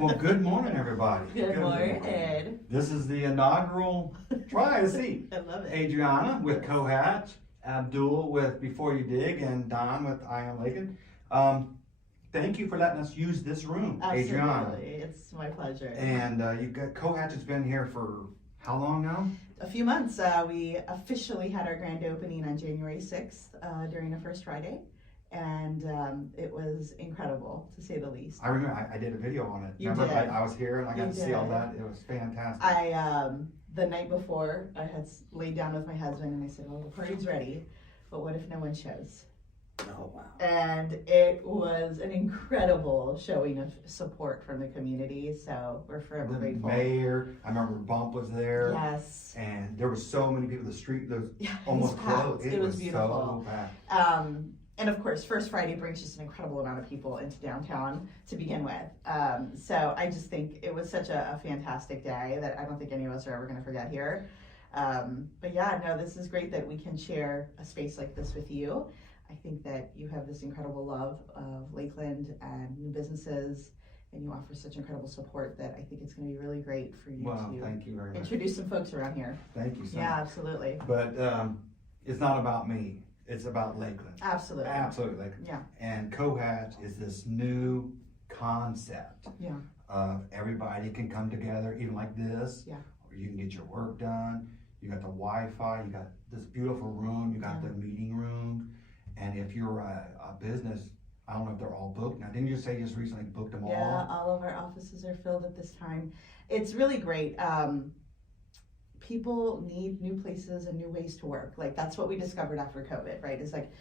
Well, good morning, everybody. Good morning. This is the inaugural Try a Seat. I love it. Adriana with COhatch, Abdul with Before You Dig, and Don with I Am Lakeland. Thank you for letting us use this room, Absolutely. Adriana. It's my pleasure. And you've got COhatch has been here for how long now? A few months. We officially had our grand opening on January 6th during the first Friday. And it was incredible, to say the least. I remember I did a video on it. You remember did. I was here and I got to see all that. It was fantastic. The night before, I had laid down with my husband and I said, well, the party's ready, but what if no one shows? Oh, wow. And it was an incredible showing of support from the community, so we're forever The grateful. mayor, I remember Bump was there. Yes. And there were so many people, the street, there was Yeah, almost it was packed. closed. It was beautiful. So packed. And of course, First Friday brings just an incredible amount of people into downtown to begin with. So I just think it was such a fantastic day that I don't think any of us are ever going to forget here. But yeah, no, this is great that we can share a space like this with you. I think that you have this incredible love of Lakeland and new businesses, and you offer such incredible support that I think it's going to be really great for you to Thank you very much. introduce some folks around here. Thank you so Yeah, much. absolutely. But it's not about me. It's about Lakeland. Absolutely. Absolutely Lakeland. Yeah. And COhatch is this new concept Yeah. of everybody can come together, even like this. Yeah. Or you can get your work done. You got the Wi-Fi. You got this beautiful room. You got Yeah. the meeting room. And if you're a business, I don't know if they're all booked now. Didn't you say you just recently booked them all? Yeah, all of our offices are filled at this time. It's really great. People need new places and new ways to work. Like, that's what we discovered after COVID, right? It's like,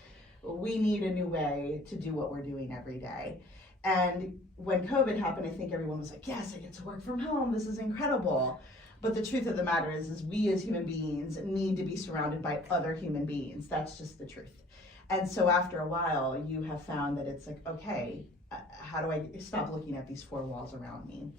we need a new way to do what we're doing every day. And when COVID happened, I think everyone was like, yes, I get to work from home. This is incredible. But the truth of the matter is we as human beings need to be surrounded by other human beings. That's just the truth. And so after a while, you have found that it's like, okay, how do I stop looking at these four walls around me?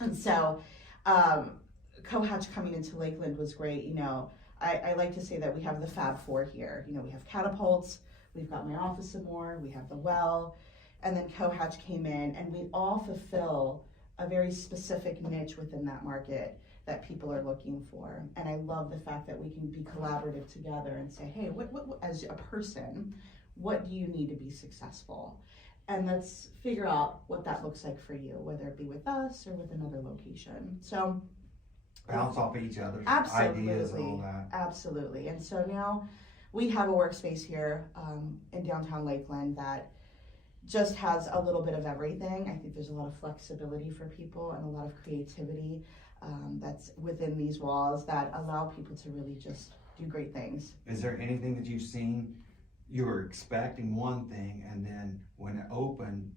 And so COhatch coming into Lakeland was great. You know, I like to say that we have the Fab Four here. You know, we have catapults, we've got my office some more, we have the well, and then COhatch came in, and we all fulfill a very specific niche within that market that people are looking for. And I love the fact that we can be collaborative together and say, hey, what as a person, what do you need to be successful? And let's figure out what that looks like for you, whether it be with us or with another location. So Bounce off each other's absolutely, ideas and all that. absolutely. And so now we have a workspace here in downtown Lakeland that just has a little bit of everything. I think there's a lot of flexibility for people and a lot of creativity that's within these walls that allow people to really just do great things. Is there anything that you've seen, you were expecting one thing, and then when it opened,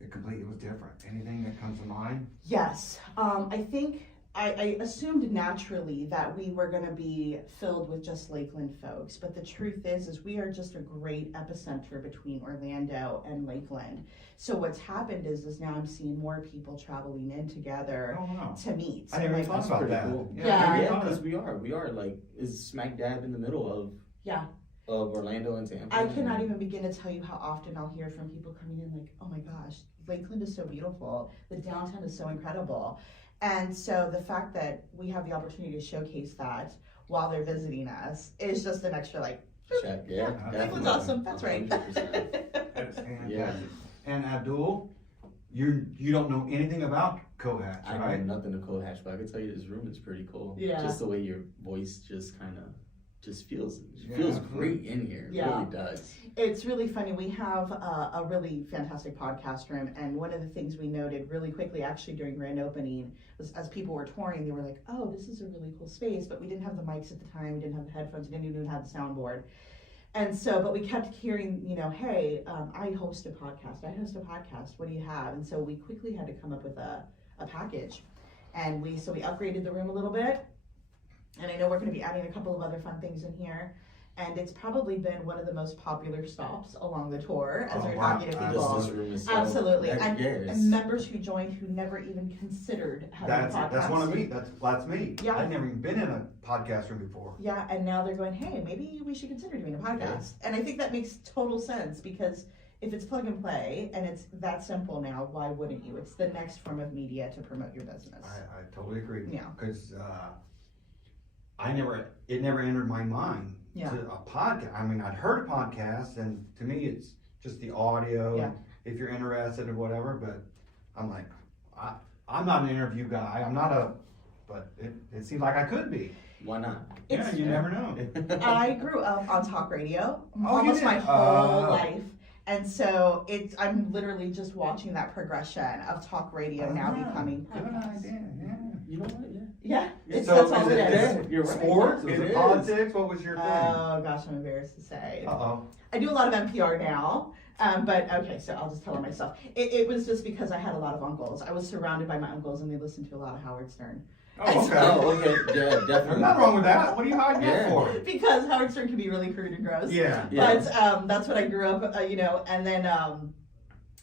it completely was different? Anything that comes to mind? Yes, I think I assumed naturally that we were going to be filled with just Lakeland folks, but the truth is we are just a great epicenter between Orlando and Lakeland. So what's happened is now I'm seeing more people traveling in together Oh, wow. to meet. I didn't even Like, thought about pretty that. cool. Yeah. Yeah, because we are like, is smack dab in the middle of Orlando and Tampa. I cannot even begin to tell you how often I'll hear from people coming in like, oh my gosh, Lakeland is so beautiful. The downtown is so incredible. And so the fact that we have the opportunity to showcase that while they're visiting us is just an extra like, Check, yeah, definitely. Lakeland's awesome, that's right. 100%. That's fantastic. Yeah. And Abdul, you don't know anything about COhatch, I right? know nothing to COhatch, but I can tell you this room is pretty cool. Yeah. Just the way your voice just kind of feels Yeah. great in here. It Yeah. really does. It's really funny. We have a really fantastic podcast room, and one of the things we noted really quickly, actually during grand opening, was as people were touring, they were like, "Oh, this is a really cool space," but we didn't have the mics at the time, we didn't have the headphones, we didn't even have the soundboard, and so, but we kept hearing, you know, "Hey, I host a podcast. What do you have?" And so we quickly had to come up with a package, and we upgraded the room a little bit, and I know we're going to be adding a couple of other fun things in here. And it's probably been one of the most popular stops along the tour as we're talking to people. This room is so, Absolutely. Yes. And members who joined who never even considered having a podcast. That's one of me. That's me. Yeah. I've never even been in a podcast room before. Yeah, and now they're going, hey, maybe we should consider doing a podcast. And I think that makes total sense because if it's plug and play and it's that simple now, why wouldn't you? It's the next form of media to promote your business. I totally agree. Yeah. Because it never entered my mind Yeah. to a podcast. I mean, I'd heard of podcasts, and to me, it's just the audio. Yeah. If you're interested or whatever, but I'm like, I'm not an interview guy. I'm not but it seems like I could be. Why not? It's- You never know. I grew up on talk radio Oh, you almost did? my whole life. And so I'm literally just watching that progression of talk radio now becoming Good podcasts. idea, yeah. You know what? Yeah, So that's all is it it is. Yeah, you're right. sports? Was It it is. politics? What was your thing? Oh gosh, I'm embarrassed to say. Uh-oh. I do a lot of NPR now, but okay, so I'll just tell it myself. It was just because I had a lot of uncles. I was surrounded by my uncles, and they listened to a lot of Howard Stern. Oh, okay. Oh, okay. Yeah, There's definitely. nothing wrong with that. What are you hiding that Yeah. for? Because Howard Stern can be really crude and gross. Yeah. Yeah. But that's what I grew up, and then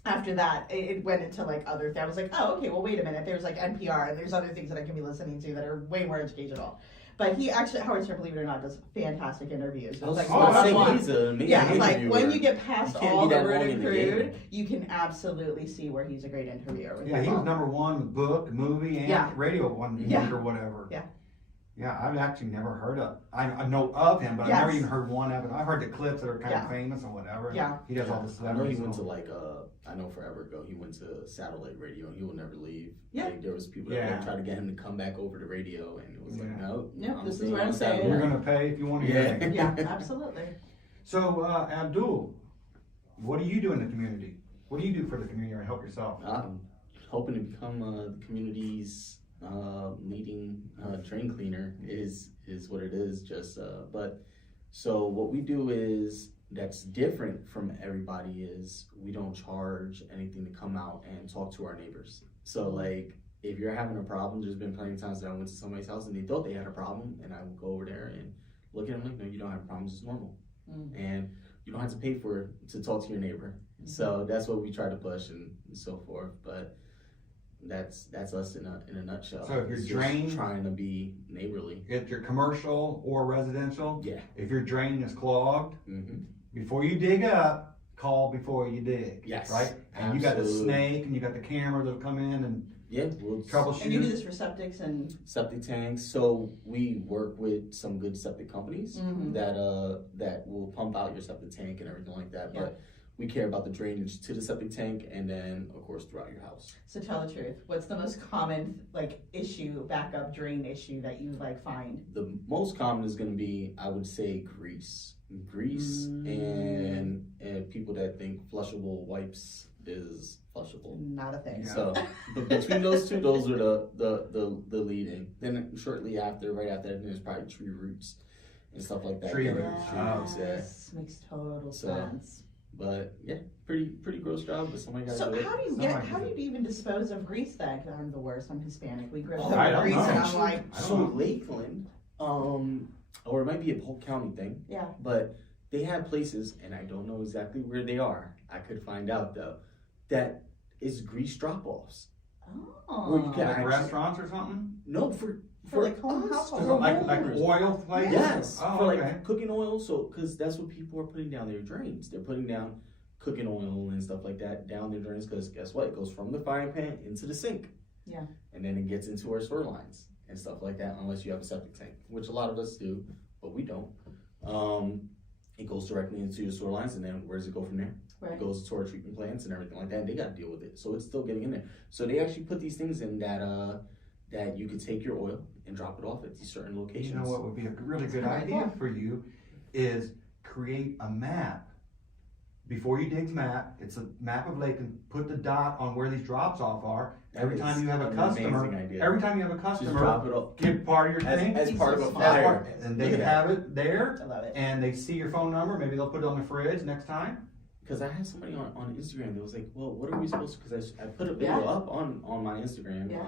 after that, it went into like other things. I was like, oh, okay, well, wait a minute. There's like NPR, and there's other things that I can be listening to that are way more educational. But Howard Stern, believe it or not, does fantastic interviews. It's I was like oh, gonna that's say one. he's an amazing yeah, like interviewer. when you get past You can't all be the that rude long and in the crude, game. you can absolutely see where he's a great interviewer. with Yeah, he people. was number one with book, movie, and Yeah. radio one Yeah. week or whatever. Yeah. Yeah, I've actually never heard of. I know of him, but I've never Yes. even heard one of it. I've heard the clips that are kind Yeah. of famous or whatever. Yeah. He does all the I know celebrities. he went to and all. like I know forever ago he went to satellite radio and he will never leave. Yeah. Like, there was people that Yeah. like, tried to get him to come back over to radio and it was like Yeah. no. No, I'm this is staying where on I'm staying. satellite. You're gonna pay if you want to hear Yeah. it. Yeah, absolutely. So, Abdul, what do you do in the community? What do you do for the community or help yourself? I'm hoping to become the community's leading drain cleaner is what it is. Just but so what we do is that's different from everybody is we don't charge anything to come out and talk to our neighbors. So like if you're having a problem, there's been plenty of times that I went to somebody's house and they thought they had a problem, and I would go over there and look at them like, no, you don't have problems. It's normal, and you don't have to pay for it to talk to your neighbor. So that's what we try to push and so forth. But that's us in a nutshell. So if you're It's just drained- trying to be neighborly. If you're commercial or residential, Yeah. if your drain is clogged, Mm-hmm. before you dig up, call before you dig. Yes, Right? And you got the absolutely. snake and you got the camera that'll come in and Yeah, we'll troubleshoot. And you do this for septics and septic tanks. So we work with some good septic companies Mhm. that will pump out your septic tank and everything like that. Yeah. But we care about the drainage to the septic tank and then of course throughout your house. so tell the truth. What's the most common like issue, backup drain issue that you like find? The most common is going to be, I would say, grease and people that think flushable wipes is flushable. Not a thing. Yeah. So, but between those two, those are the leading. Then shortly after, right after that, there's probably tree roots and stuff like that. Tree Yeah, roots. tree roots, yeah. Yes, makes total So, sense. But yeah, pretty gross job, but somebody got to So do it. how do you Somebody how do does you even dispose of grease then? 'Cause I'm the worst. I'm Hispanic. We grip Oh, up I don't grease know. and I'm like, I don't So know. Lakeland, or it might be a Polk County thing, yeah. but they have places, and I don't know exactly where they are. I could find out though. That is grease drop-offs. Oh. Where you can like actually- restaurants or something? No, for like home us, household. for Like homeowners. oil places? Yes, Oh, for like okay. cooking oil. So, because that's what people are putting down their drains. They're putting down cooking oil and stuff like that down their drains. Because guess what? It goes from the frying pan into the sink. Yeah. And then it gets into our sewer lines and stuff like that. Unless you have a septic tank, which a lot of us do, but we don't. It goes directly into your sewer lines, and then where does it go from there? Right. It goes to our treatment plants and everything like that. And they got to deal with it, so it's still getting in there. So they actually put these things in that you could take your oil and drop it off at these certain locations. You know what would be a really good That's kinda idea cool. for you is create a map. Before you dig the map, it's a map of Lakeland. Put the dot on where these drops off are. Every That time is you have a an customer, amazing idea. every time you have a Just customer, drop it off give part of your thing. as part of a As flyer. And they Look at have it there, I love it. and they see your phone number. Maybe they'll put it on the fridge next time. Because I had somebody on Instagram that was like, well, what are we supposed to, because I put a video Yeah. up on my Instagram Yeah.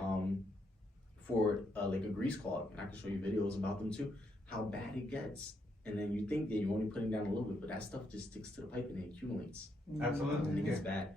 for like a grease clog, and I can show you videos about them too, how bad it gets. And then you think that you're only putting down a little bit, but that stuff just sticks to the pipe and it accumulates Absolutely. and it gets bad.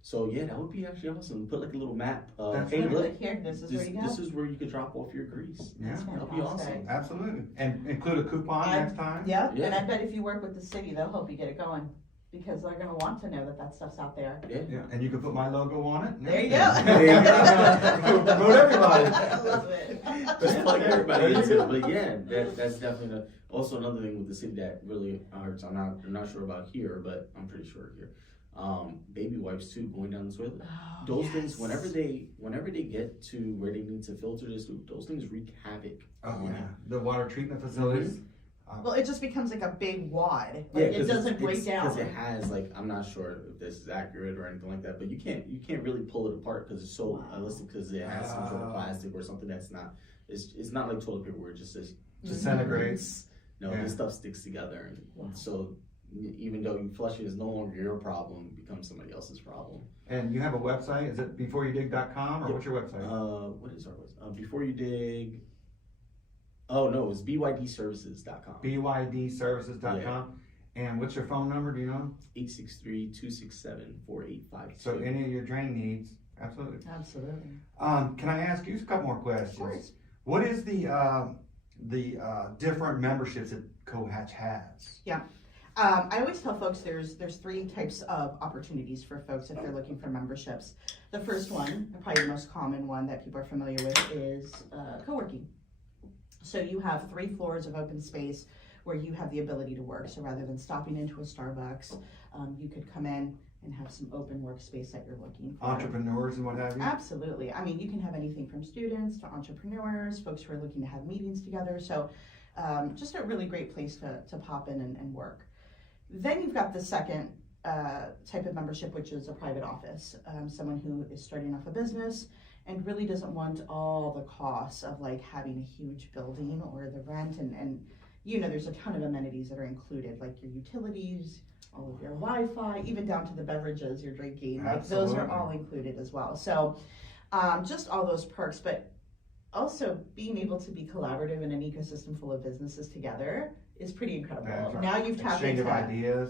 So yeah, that would be actually awesome. Put like a little map. That's Hey, right. look, Like here, this is where you go. this is where you could drop off your grease. Yeah, That's That'd be awesome. fantastic. absolutely. And include a coupon I- next time. Yeah, Yeah. and I bet if you work with the city, they'll help you get it going. because they're gonna want to know that that stuff's out there. Yeah, and you can put my logo on it. and There you everything. go. Promote everybody. I love it. Just plug everybody There you into go. it. But yeah, that's definitely also another thing with the city that really hurts. I'm not sure about here, but I'm pretty sure here. Baby wipes too, going down the toilet. Oh, Those yes. things, whenever they get to where they need to filter this, those things wreak havoc. Oh yeah, the water treatment facilities. Well, it just becomes like a big wad. Like, Yeah, it doesn't break down. because it has like, I'm not sure if this is accurate or anything like that, but you can't really pull it apart because it's so Wow. elastic, because it has some sort of plastic or something that's not. It's not like toilet paper where it just says Disintegrates. No, Yeah. this stuff sticks together, and Wow. so even though you flush it, is no longer your problem, it becomes somebody else's problem. And you have a website? Is it beforeyoudig.com or Yep. what's your website? What is our website? Before you dig. Oh no, it's bydservices.com. bydservices.com. And what's your phone number? Do you know? 863-267-4852. So any of your drain needs, absolutely. Absolutely. Can I ask you a couple more questions? Of course. What is the different memberships that COhatch has? I always tell folks there's three types of opportunities for folks if they're looking for memberships. The first one, probably the most common one that people are familiar with, is co-working. So you have 3 floors of open space where you have the ability to work. So rather than stopping into a Starbucks, you could come in and have some open workspace that you're looking for. Entrepreneurs and what have you? Absolutely. I mean, you can have anything from students to entrepreneurs, folks who are looking to have meetings together. So just a really great place to pop in and work. Then you've got the second type of membership, which is a private office. Someone who is starting off a business and really doesn't want all the costs of like having a huge building or the rent and you know, there's a ton of amenities that are included, like your utilities, all of your Wi-Fi, even down to the beverages you're drinking. Like those are all included as well. So just all those perks, but also being able to be collaborative in an ecosystem full of businesses together is pretty incredible. That's right. Now you've tapped Exchange into of ideas.